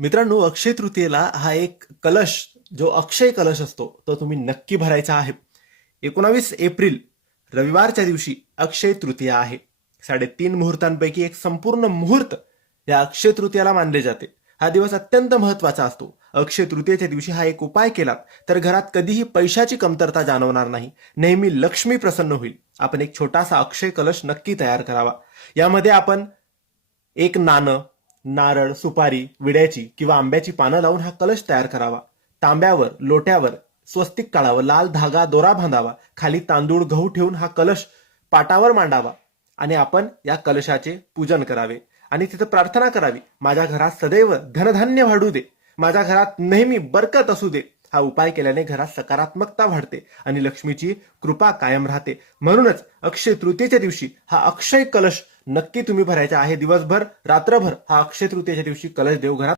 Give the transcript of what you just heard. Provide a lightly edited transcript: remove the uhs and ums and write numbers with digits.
मित्रांनो, अक्षय तृतीयेला हा एक कलश, जो अक्षय कलश असतो, तो तुम्ही नक्की भरायचा आहे. 19 एप्रिल रविवारच्या दिवशी अक्षय तृतीया आहे. 3.5 मुहूर्तांपैकी एक संपूर्ण मुहूर्त या अक्षय तृतीयाला मानले जाते. हा दिवस अत्यंत महत्वाचा असतो. अक्षय तृतीयेच्या दिवशी हा एक उपाय केलात तर घरात कधीही पैशाची कमतरता जाणवणार नाही. नेहमी लक्ष्मी प्रसन्न होईल. आपण एक छोटासा अक्षय कलश नक्की तयार करावा. यामध्ये आपण एक नाणं, नारळ, सुपारी, विड्याची किंवा आंब्याची पानं लावून हा कलश तयार करावा. तांब्यावर, लोट्यावर स्वस्तिक काढावं, लाल धागा दोरा बांधावा, खाली तांदूळ गहू ठेवून हा कलश पाटावर मांडावा आणि आपण या कलशाचे पूजन करावे आणि तिथं प्रार्थना करावी, माझ्या घरात सदैव धनधान्य वाढू दे, माझ्या घरात नेहमी बरकत असू दे. हा उपाय केल्याने घरात सकारात्मकता वाढते आणि लक्ष्मीची कृपा कायम राहते. म्हणूनच अक्षय तृतीयेच्या दिवशी हा अक्षय कलश नक्की तुम्ही भरायचा आहे. दिवसभर, रात्रभर हा अक्षय तृतीयेच्या दिवशी कलश देवघरात